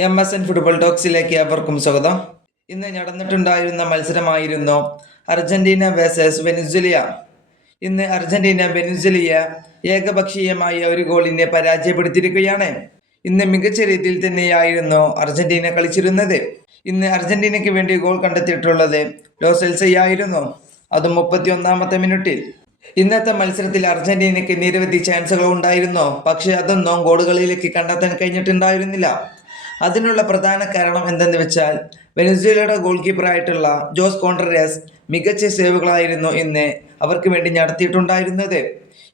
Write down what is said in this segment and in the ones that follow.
M S N football ടോക്സിലേക്ക് അവർക്കും സ്വാഗതം. ഇന്ന് നടന്നിട്ടുണ്ടായിരുന്ന മത്സരമായിരുന്നു അർജന്റീന വേഴ്സസ് വെനുസുലിയ ഇന്ന് അർജന്റീന വെനുസുലിയ ഏകപക്ഷീയമായ ഒരു ഗോളിനെ പരാജയപ്പെടുത്തിയിരിക്കുകയാണ്. ഇന്ന് മികച്ച രീതിയിൽ തന്നെയായിരുന്നു അർജന്റീന കളിച്ചിരുന്നത്. ഇന്ന് അർജന്റീനയ്ക്ക് വേണ്ടി ഗോൾ കണ്ടെത്തിയിട്ടുള്ളത് ലോസെൽസയായിരുന്നു അത് മുപ്പത്തി ഒന്നാമത്തെ മിനിറ്റിൽ. ഇന്നത്തെ മത്സരത്തിൽ അർജന്റീനയ്ക്ക് നിരവധി ചാൻസുകൾ ഉണ്ടായിരുന്നു. പക്ഷേ അതൊന്നും ഗോളുകളിലേക്ക് കണ്ടെത്താൻ കഴിഞ്ഞിട്ടുണ്ടായിരുന്നില്ല. അതിനുള്ള പ്രധാന കാരണം എന്തെന്ന് വെച്ചാൽ വെനസ്വേലയുടെ ഗോൾ കീപ്പറായിട്ടുള്ള ജോസ് കോൺട്രസ് മികച്ച സേവുകളായിരുന്നു ഇന്ന് അവർക്ക് വേണ്ടി നടത്തിയിട്ടുണ്ടായിരുന്നത്.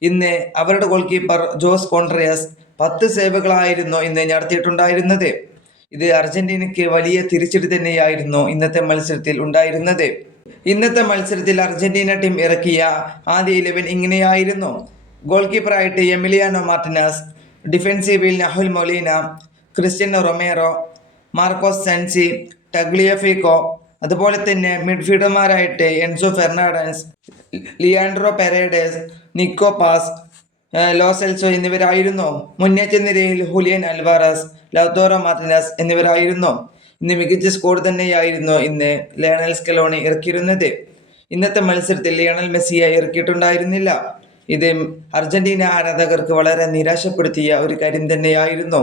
ഇന്ന് അവരുടെ ഗോൾ കീപ്പർ ജോസ് കോൺട്രയസ് പത്ത് സേവുകളായിരുന്നു ഇന്ന് നടത്തിയിട്ടുണ്ടായിരുന്നത്. ഇത് അർജന്റീനയ്ക്ക് വലിയ തിരിച്ചടി തന്നെയായിരുന്നു ഇന്നത്തെ മത്സരത്തിൽ ഉണ്ടായിരുന്നത്. ഇന്നത്തെ മത്സരത്തിൽ അർജന്റീന ടീം ഇറക്കിയ ആദ്യ ഇലവൻ ഇങ്ങനെയായിരുന്നു. ഗോൾ കീപ്പറായിട്ട് Emiliano Martinez ഡിഫൻസീവിൽ Nahuel Molina Cristian Romero Marcos Senesi Tagliafico അതുപോലെ തന്നെ മിഡ്ഫീൽഡർമാരായിട്ട് Enzo Fernandez Leandro Paredes Nico Paz Lo Celso എന്നിവരായിരുന്നു. മുന്നേറ്റ നിരയിൽ ഹുലിയൻ അൽവാറസ് ലൗതോറോ മാർട്ടിനസ് എന്നിവരായിരുന്നു. ഇന്ന് മികച്ച സ്കോർ തന്നെയായിരുന്നു ഇന്ന് ലയണൽ സ്കലോണി ഇറക്കിയിരുന്നത്. ഇന്നത്തെ മത്സരത്തിൽ ലിയണൽ മെസ്സിയെ ഇറക്കിയിട്ടുണ്ടായിരുന്നില്ല. ഇത് അർജന്റീന ആരാധകർക്ക് വളരെ നിരാശപ്പെടുത്തിയ ഒരു കാര്യം തന്നെയായിരുന്നു.